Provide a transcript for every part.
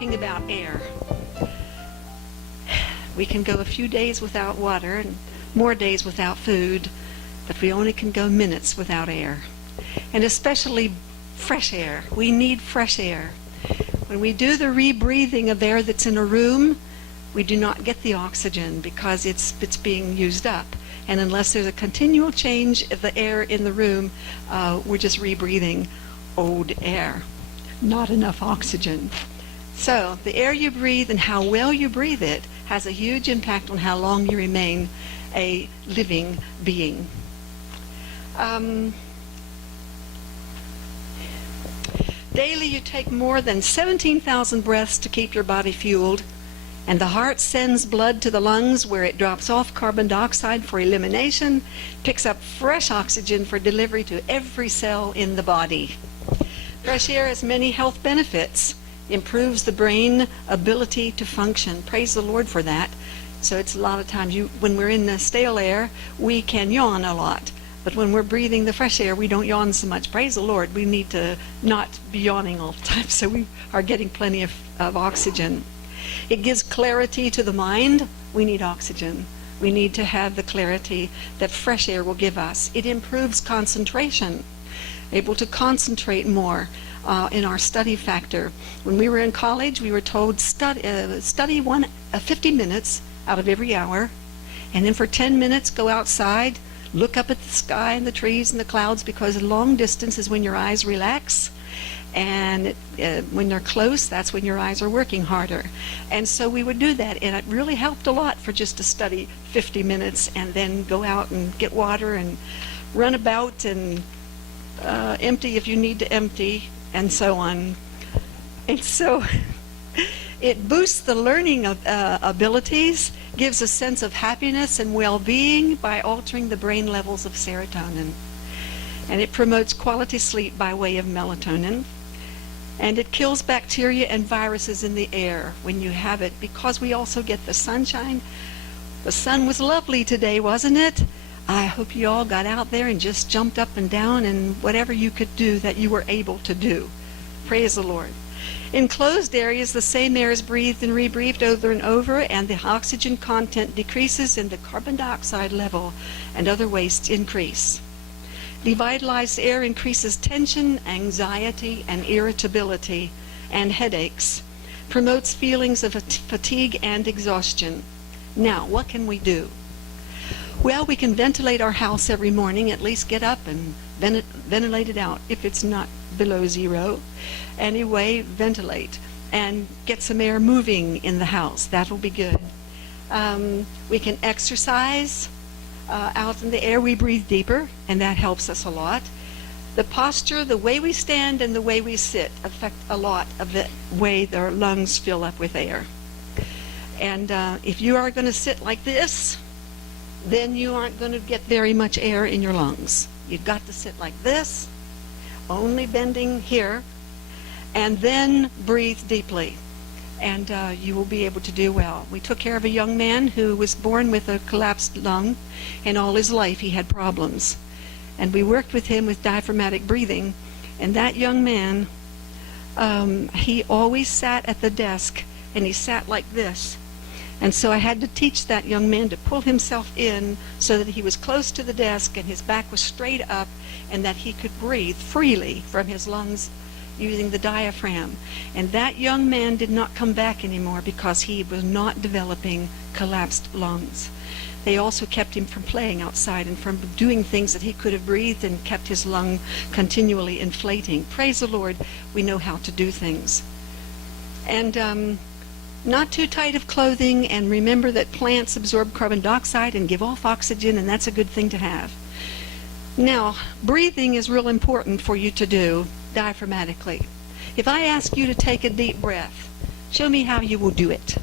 talking about air. We can go a few days without water and more days without food, but we only can go minutes without air. And especially fresh air. We need fresh air. When we do the rebreathing of air that's in a room, we do not get the oxygen because it's being used up. And unless there's a continual change of the air in the room, we're just rebreathing old air. Not enough oxygen. So the air you breathe and how well you breathe it has a huge impact on how long you remain a living being. Daily you take more than 17,000 breaths to keep your body fueled, and the heart sends blood to the lungs where it drops off carbon dioxide for elimination, picks up fresh oxygen for delivery to every cell in the body. Fresh air has many health benefits. Improves the brain ability to function. Praise the Lord for that. So it's a lot of times when we're in the stale air, we can yawn a lot. But when we're breathing the fresh air, we don't yawn so much. Praise the Lord. We need to not be yawning all the time, so we are getting plenty of oxygen. It gives clarity to the mind. We need oxygen. We need to have the clarity that fresh air will give us. It improves concentration. Able to concentrate more in our study factor. When we were in college, we were told study 50 minutes out of every hour, and then for 10 minutes go outside, look up at the sky and the trees and the clouds, because long distance is when your eyes relax, and when they're close, that's when your eyes are working harder. And so we would do that, and it really helped a lot for just to study 50 minutes and then go out and get water and run about and empty if you need to empty, and so on. And so it boosts the learning of abilities, gives a sense of happiness and well-being by altering the brain levels of serotonin. And it promotes quality sleep by way of melatonin. And it kills bacteria and viruses in the air when you have it, because we also get the sunshine. The sun was lovely today, wasn't it? I hope you all got out there and just jumped up and down and whatever you could do that you were able to do. Praise the Lord. In closed areas, the same air is breathed and rebreathed over and over, and the oxygen content decreases and the carbon dioxide level and other wastes increase. Devitalized air increases tension, anxiety, and irritability, and headaches. Promotes feelings of fatigue and exhaustion. Now, what can we do? Well, we can ventilate our house every morning, at least get up and ventilate it out if it's not below zero. Anyway, ventilate and get some air moving in the house. That will be good. We can exercise out in the air. We breathe deeper, and that helps us a lot. The posture, the way we stand and the way we sit affect a lot of the way our lungs fill up with air. And if you are going to sit like this, then you aren't going to get very much air in your lungs. You've got to sit like this, only bending here, and then breathe deeply, and you will be able to do well. We took care of a young man who was born with a collapsed lung, and all his life he had problems. And we worked with him with diaphragmatic breathing, and that young man, he always sat at the desk, and he sat like this. And so I had to teach that young man to pull himself in so that he was close to the desk and his back was straight up, and that he could breathe freely from his lungs using the diaphragm. And that young man did not come back anymore because he was not developing collapsed lungs. They also kept him from playing outside and from doing things that he could have breathed, and kept his lung continually inflating. Praise the Lord, we know how to do things. And not too tight of clothing, and remember that plants absorb carbon dioxide and give off oxygen, and that's a good thing to have. Now, breathing is real important for you to do diaphragmatically. If I ask you to take a deep breath, show me how you will do it.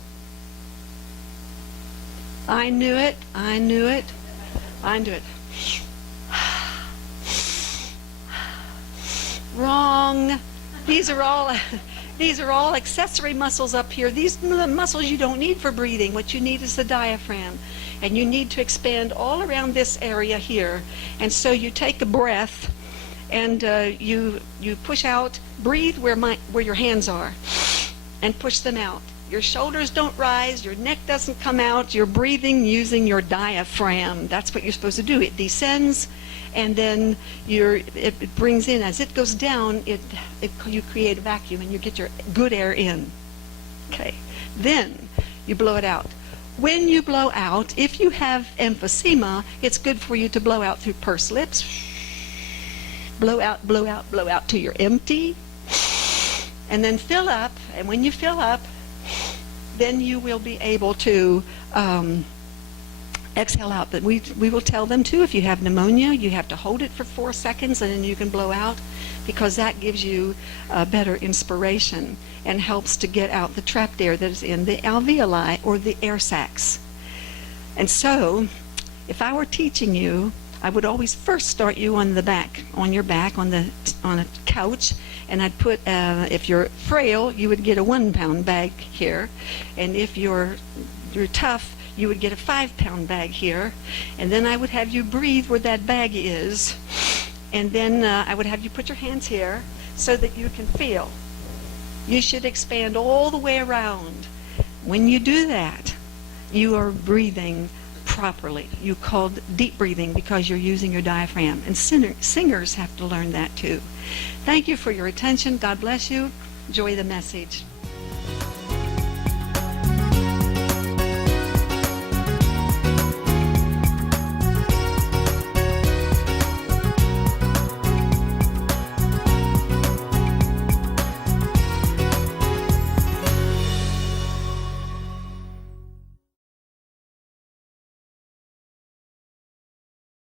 I knew it, I knew it, I knew it. Wrong. These are all accessory muscles up here. These are the muscles you don't need for breathing. What you need is the diaphragm. And you need to expand all around this area here. And so you take a breath, and you push out, breathe where your hands are. and push them out. Your shoulders don't rise, your neck doesn't come out, you're breathing using your diaphragm. That's what you're supposed to do. It descends, and then it brings in. As it goes down, you create a vacuum, and you get your good air in. Okay. Then you blow it out. When you blow out, if you have emphysema, it's good for you to blow out through pursed lips. Blow out, blow out, blow out till you're empty. And then fill up, and when you fill up, then you will be able to exhale out. But we will tell them too, if you have pneumonia, you have to hold it for 4 seconds and then you can blow out, because that gives you better inspiration and helps to get out the trapped air that is in the alveoli or the air sacs. And so, if I were teaching you, I would always first start you on the back, on your back, on a couch, and I'd put, if you're frail, you would get a 1-pound bag here, and if you're tough, you would get a 5-pound bag here, and then I would have you breathe where that bag is, and then I would have you put your hands here so that you can feel. You should expand all the way around. When you do that, you are breathing properly. You called deep breathing because you're using your diaphragm, and singers have to learn that too. Thank you for your attention. God bless you. Enjoy the message.